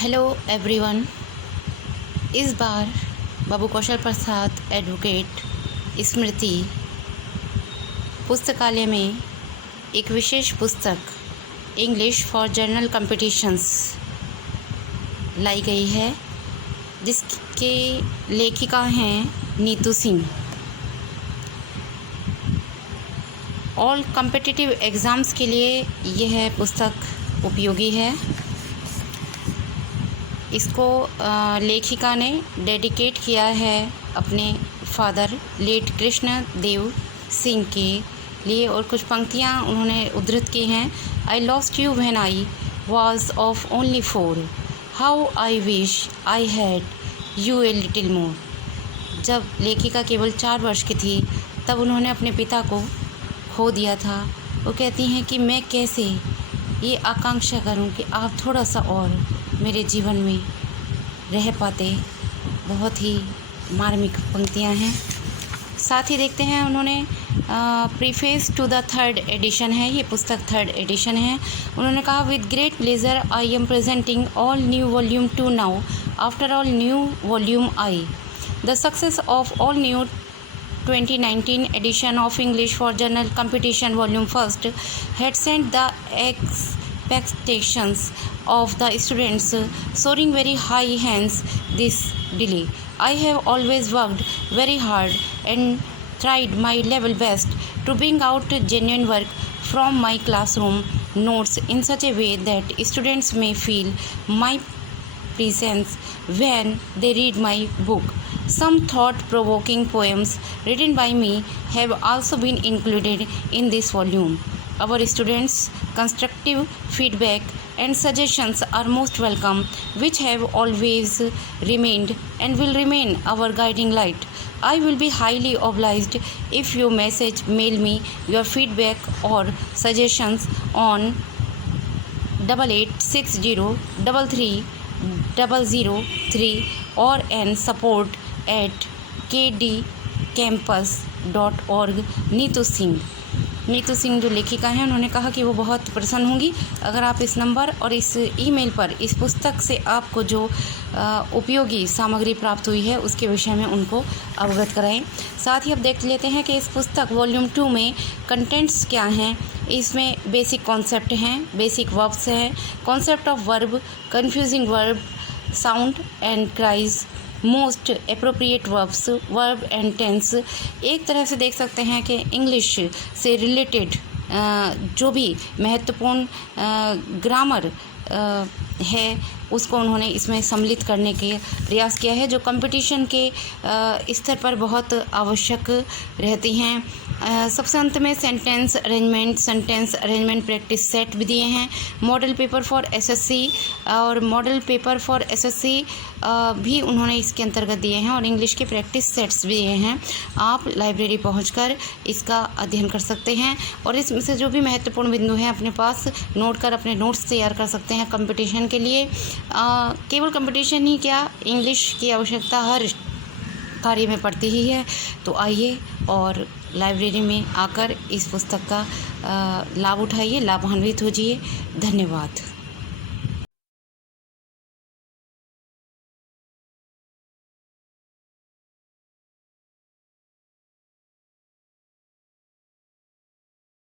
Hello everyone. इस बार बाबू कौशल प्रसाद advocate स्मृति पुस्तकालय में एक विशेष पुस्तक इंग्लिश फॉर जनरल कॉम्पिटिशन्स लाई गई है, जिसके लेखिका हैं Neetu Singh. All competitive exams के लिए यह पुस्तक उपयोगी है। इसको लेखिका ने डेडिकेट किया है अपने फादर लेट कृष्ण देव सिंह के लिए, और कुछ पंक्तियाँ उन्होंने उद्धृत की हैं। I lost you when I was of only 4, how I wish I had U a little more. जब लेखिका केवल 4 वर्ष की थी तब उन्होंने अपने पिता को खो दिया था। वो कहती हैं कि मैं कैसे ये आकांक्षा करूं कि आप थोड़ा सा और मेरे जीवन में रह पाते। बहुत ही मार्मिक पंक्तियां हैं। साथ ही देखते हैं उन्होंने preface to the 3rd addition है, ये पुस्तक 3rd एडिशन है। उन्होंने कहा with great pleasure I am presenting all new volume 2 now after all new volume I the success of all new 2019 edition of English for Journal Competition Volume 1st had sent the expectations of the students soaring very high hence this delay. I have always worked very hard and tried my level best to bring out genuine work from my classroom notes in such a way that students may feel my presence when they read my book. Some thought-provoking poems written by me have also been included in this volume. Our students' constructive feedback and suggestions are most welcome, which have always remained and will remain our guiding light. I will be highly obliged if you mail me your feedback or suggestions on 8860330003 or an support@kdcampus.org। Neetu Singh जो लेखिका हैं, उन्होंने कहा कि वो बहुत प्रसन्न होंगी अगर आप इस नंबर और इस ईमेल पर इस पुस्तक से आपको जो उपयोगी सामग्री प्राप्त हुई है उसके विषय में उनको अवगत कराएं। साथ ही अब देख लेते हैं कि इस पुस्तक वॉल्यूम 2 में कंटेंट्स क्या हैं। इसमें बेसिक कॉन्सेप्ट हैं, बेसिक वर्ब्स हैं, concept of verb, confusing verb, sound and cries, most appropriate verbs, verb and tense. एक तरह से देख सकते हैं कि इंग्लिश से रिलेटेड जो भी महत्वपूर्ण ग्रामर है उसको उन्होंने इसमें सम्मिलित करने के प्रयास किया है, जो कंपटीशन के स्तर पर बहुत आवश्यक रहती हैं। सबसे अंत में सेंटेंस अरेंजमेंट प्रैक्टिस सेट भी दिए हैं। मॉडल पेपर फॉर एसएससी और मॉडल पेपर फॉर एसएससी भी उन्होंने इसके अंतर्गत दिए हैं, और इंग्लिश के प्रैक्टिस सेट्स भी दिए हैं। आप लाइब्रेरी पहुंचकर इसका अध्ययन कर सकते हैं और इसमें से जो भी महत्वपूर्ण बिंदु हैं अपने पास नोट कर अपने नोट्स तैयार कर सकते हैं कंपटीशन के लिए। केवल कंपटीशन ही क्या, इंग्लिश की आवश्यकता हर कार्य में पड़ती ही है। तो आइए और लाइब्रेरी में आकर इस पुस्तक का लाभ उठाइए, लाभान्वित होइए। धन्यवाद।